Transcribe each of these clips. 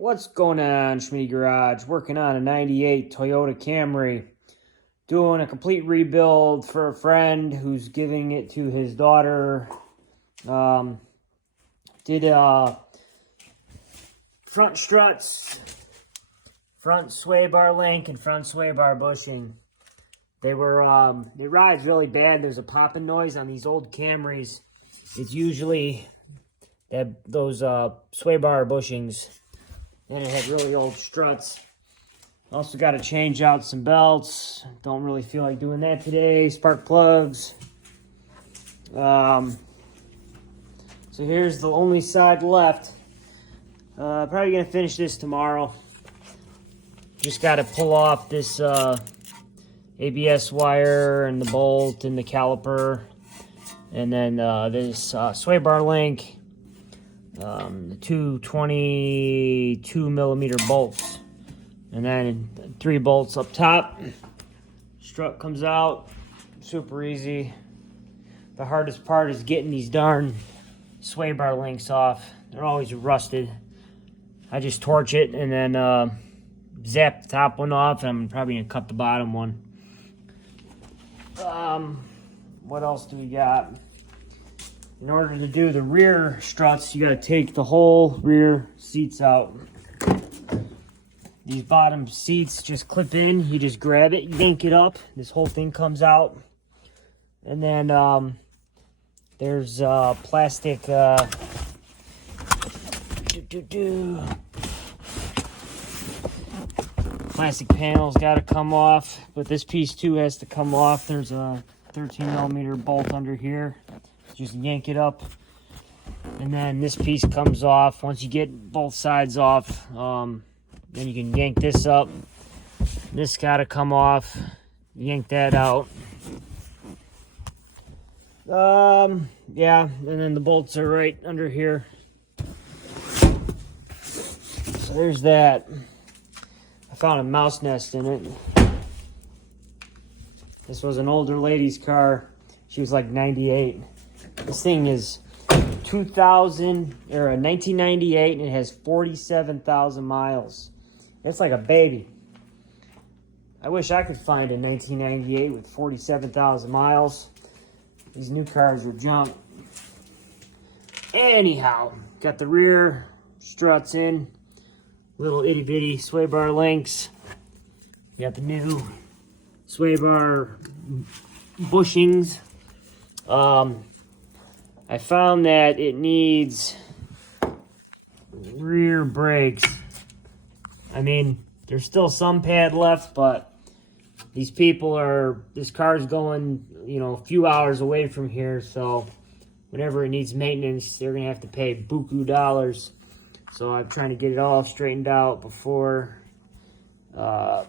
What's going on, Schmitty Garage? Working on a 98 Toyota Camry. Doing a complete rebuild for a friend who's giving it to his daughter. Did front struts, front sway bar link, and front sway bar bushing. They ride really bad. There's a popping noise on these old Camrys. It's usually those sway bar bushings. And it had really old struts. Also got to change out some belts. Don't really feel like doing that today. Spark plugs. So here's the only side left. Probably going to finish this tomorrow. Just got to pull off this ABS wire and the bolt and the caliper. And then this sway bar link. The two 22 millimeter bolts, and then 3 bolts up top. Strut comes out, super easy. The hardest part is getting these darn sway bar links off. They're always rusted. I just torch it and then zap the top one off, and I'm probably gonna cut the bottom one. What else do we got? In order to do the rear struts, you got to take the whole rear seats out. These bottom seats just clip in. You just grab it, yank it up. This whole thing comes out. And then there's plastic plastic panels got to come off. But this piece too has to come off. There's a 13 millimeter bolt under here. Just yank it up, and then this piece comes off. Once you get both sides off, then you can yank this up. This got to come off. Yank that out. Yeah, and then the bolts are right under here. So there's that. I found a mouse nest in it. This was an older lady's car. She was like 98. This thing is 1998, and it has 47,000 miles. It's like a baby. I wish I could find a 1998 with 47,000 miles. These new cars are junk. Anyhow, got the rear struts in, little itty bitty sway bar links. Got the new sway bar bushings. I found that it needs rear brakes. I mean, there's still some pad left, but this car's going, a few hours away from here, so whenever it needs maintenance, they're gonna have to pay buku dollars. So I'm trying to get it all straightened out before my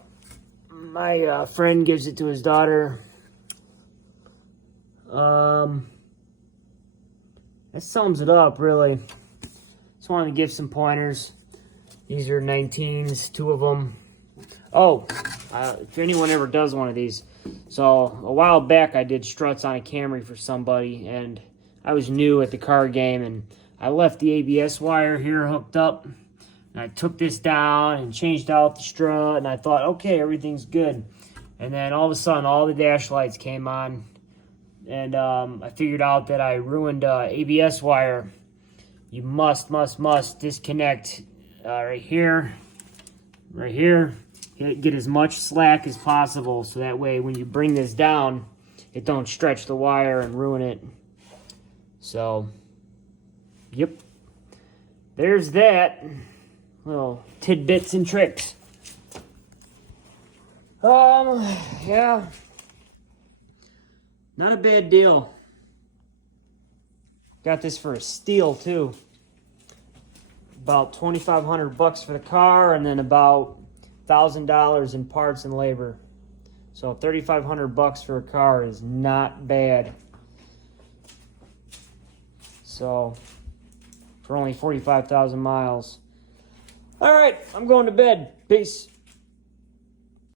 friend gives it to his daughter. That sums it up, really. Just wanted to give some pointers. These are 19s, 2 of them. Oh, if anyone ever does one of these. So, a while back, I did struts on a Camry for somebody, and I was new at the car game, and I left the ABS wire here hooked up, and I took this down and changed out the strut, and I thought, okay, everything's good. And then all of a sudden, all the dash lights came on. And I figured out that I ruined ABS wire. You must disconnect right here. Get as much slack as possible, so that way when you bring this down, it don't stretch the wire and ruin it. So, yep. There's that. Little tidbits and tricks. Yeah. Not a bad deal. Got this for a steal too. About $2,500 for the car, and then about $1,000 in parts and labor. So $3,500 for a car is not bad. So for only 45,000 miles. All right, I'm going to bed. Peace.